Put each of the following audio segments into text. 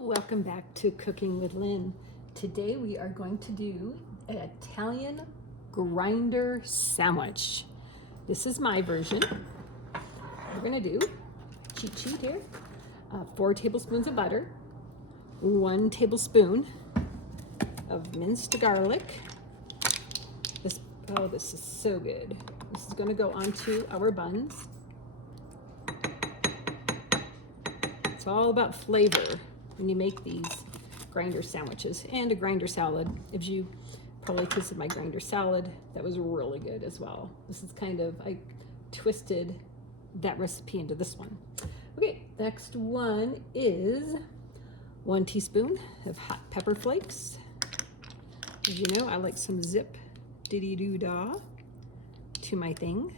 Welcome back to Cooking with Lynn. Today we are going to do an Italian grinder sandwich. This is my version. We're going to do, cheat sheet here, 4 tablespoons of butter, 1 tablespoon of minced garlic. This is so good. This is going to go onto our buns. It's all about flavor when you make these grinder sandwiches, and a grinder salad. If you probably tasted my grinder salad, that was really good as well. This is kind of, I twisted that recipe into this one. Okay, next one is 1 teaspoon of hot pepper flakes. As you know, I like some zip diddy doo dah to my thing.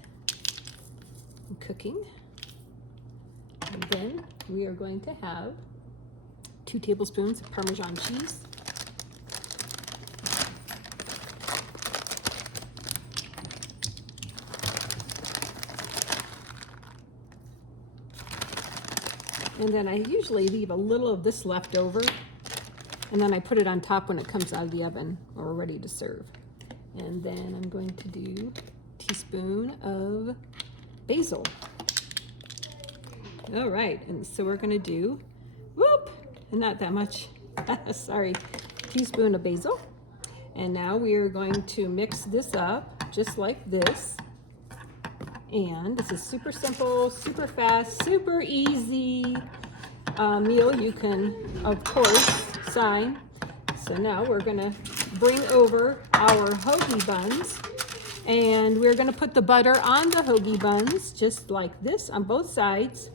I'm cooking. And then we are going to have 2 tablespoons of Parmesan cheese. And then I usually leave a little of this left over, and then I put it on top when it comes out of the oven or we're ready to serve. And then I'm going to do a teaspoon of basil. All right, and so we're gonna do, not that much, sorry, teaspoon of basil. And now we are going to mix this up just like this. And this is super simple, super fast, super easy meal you can, of course, sign. So now we're gonna bring over our hoagie buns, and we're gonna put the butter on the hoagie buns just like this on both sides.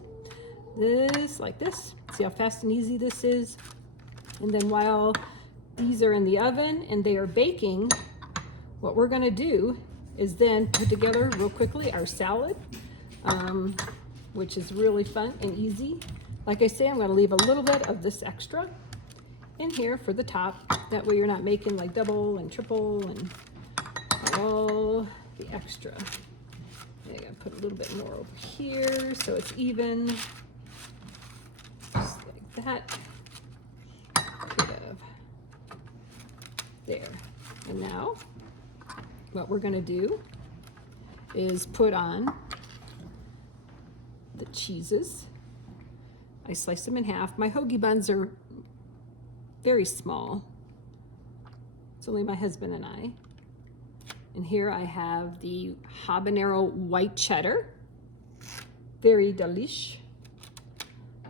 This like this. See how fast and easy this is? And then while these are in the oven and they are baking, what we're gonna do is then put together real quickly our salad, which is really fun and easy. Like I say, I'm gonna leave a little bit of this extra in here for the top. That way you're not making like double and triple and all the extra. I gotta put a little bit more over here so it's even. Just like that. There. And now what we're gonna do is put on the cheeses. I slice them in half. My hoagie buns are very small. It's only my husband and I. And here I have the habanero white cheddar. Very delish.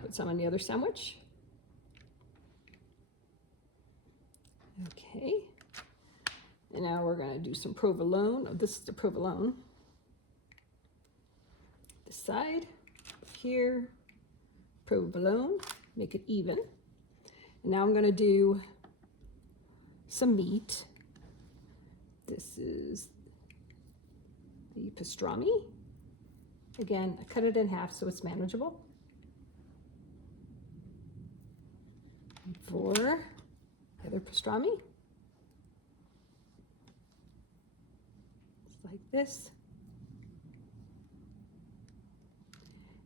Put some on the other sandwich. Okay. And now we're going to do some provolone. Oh, this is the provolone. This side, here, provolone, make it even. And now I'm going to do some meat. This is the pastrami. Again, I cut it in half so it's manageable. For the other pastrami, just like this.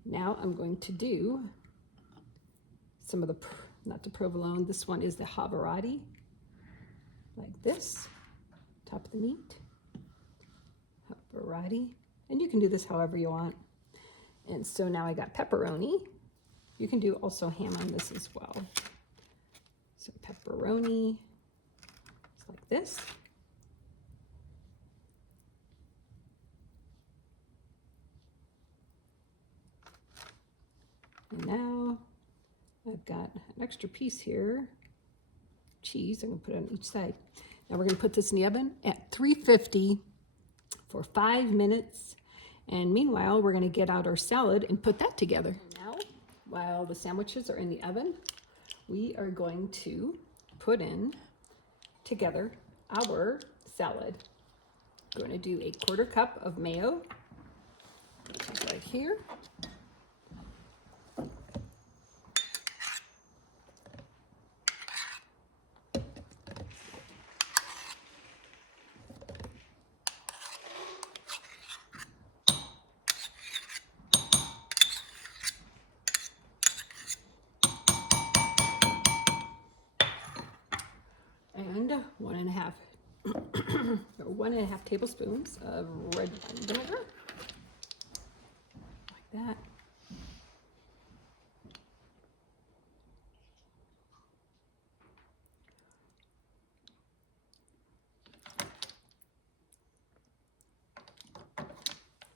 Now I'm going to do some of the, not the provolone, this one is the Havarti, like this, top of the meat, Havarti, and you can do this however you want. And so now I got pepperoni. You can do also ham on this as well. So pepperoni, just like this. And now I've got an extra piece here, cheese, I'm gonna put it on each side. Now we're gonna put this in the oven at 350 for 5 minutes. And meanwhile, we're gonna get out our salad and put that together. Now, while the sandwiches are in the oven, we are going to put in together our salad. We're going to do a 1/4 cup of mayo, which is right here. And 1.5 or 1.5 tablespoons of red wine vinegar, like that.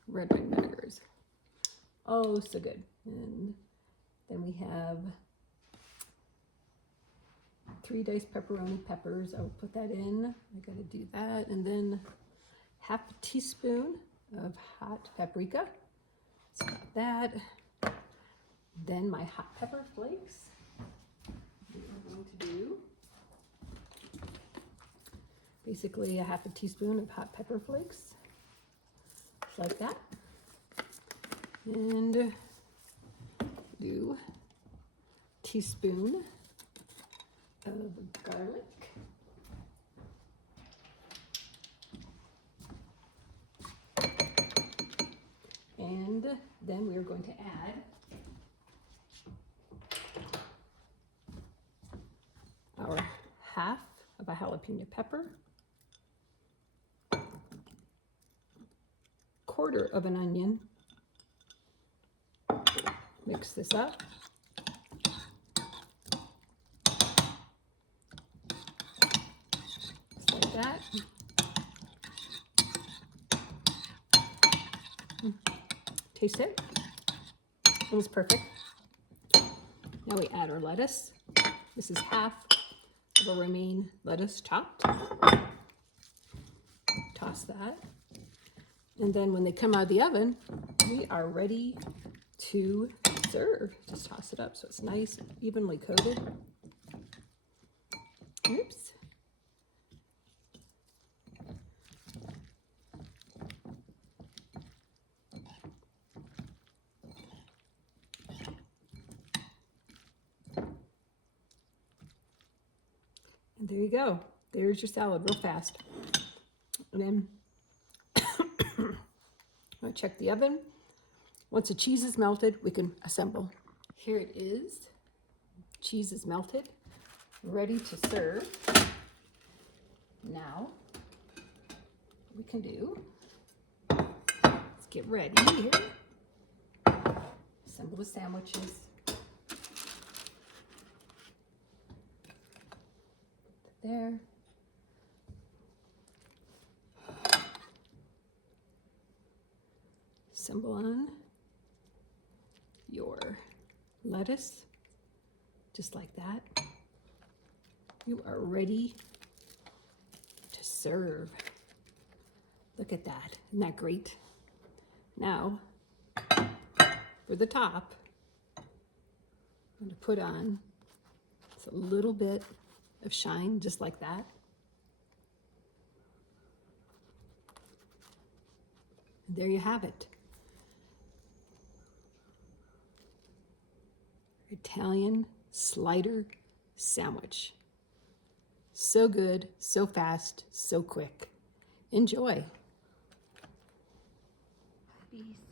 Red wine vinegar is oh so good. And then we have 3 diced pepperoni peppers. I'll put that in. I gotta do that. And then 1/2 teaspoon of hot paprika. So got that. Then my hot pepper flakes. We are going to do basically 1/2 teaspoon of hot pepper flakes, just like that. And do teaspoon of garlic. And then we're going to add our 1/2 of a jalapeno pepper, 1/4 of an onion. Mix this up. Just like that. Taste it. It was perfect. Now we add our lettuce. This is 1/2 of a romaine lettuce chopped. Toss that. And then when they come out of the oven, we are ready to serve. Just toss it up so it's nice and evenly coated. Oops. And there you go. There's your salad real fast. And then I'm gonna check the oven. Once the cheese is melted, we can assemble. Here it is. Cheese is melted, ready to serve. Now, we can do, let's get ready here. Assemble the sandwiches. There. Assemble on your lettuce, just like that. You are ready to serve. Look at that, isn't that great? Now, for the top, I'm going to put on just a little bit of shine, just like that. And there you have it. Italian slider sandwich. So good, so fast, so quick. Enjoy. Peace.